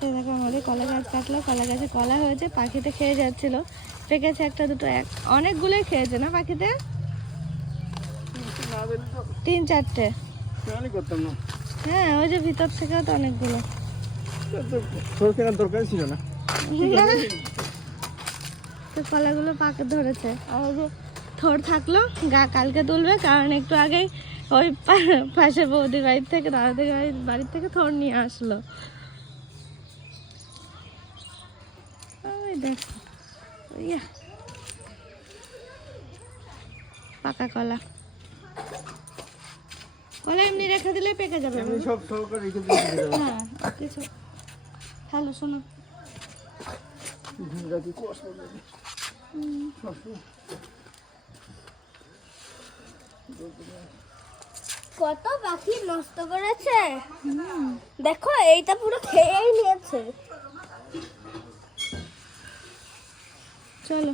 দেখো আমাদের কলা গাছ কাটলো, কলা গাছে কলা হয়েছে, পাখিতে খেয়ে যাচ্ছিল, পেকেছে একটা দুটো, অনেকগুলোই খেয়েছে না পাখিতে, 3-4টে। হ্যাঁ ওই যে ভিতর থেকেও তো অনেকগুলো। দরকার ছিল না, তো কলাগুলো পাকে ধরেছে। আর ওই যে থোড় থাকলো, কালকে তুলবে, কারণ একটু আগেই ওই পাশের বৌদির বাড়ির থেকে, দাদাদের বাড়ির থেকে থোড় নিয়ে আসলো। ওই দেখো ইয়া পাকা কলা, কলা এমনি রেখে দিলে পেকে যাবে। সব সহকারে রেখে দিয়ে হ্যাঁ কিছু। হ্যালো শোনো, কত পাখি নষ্ট করেছে দেখো, এইটা পুরো খেয়েই নিয়েছে। চলো।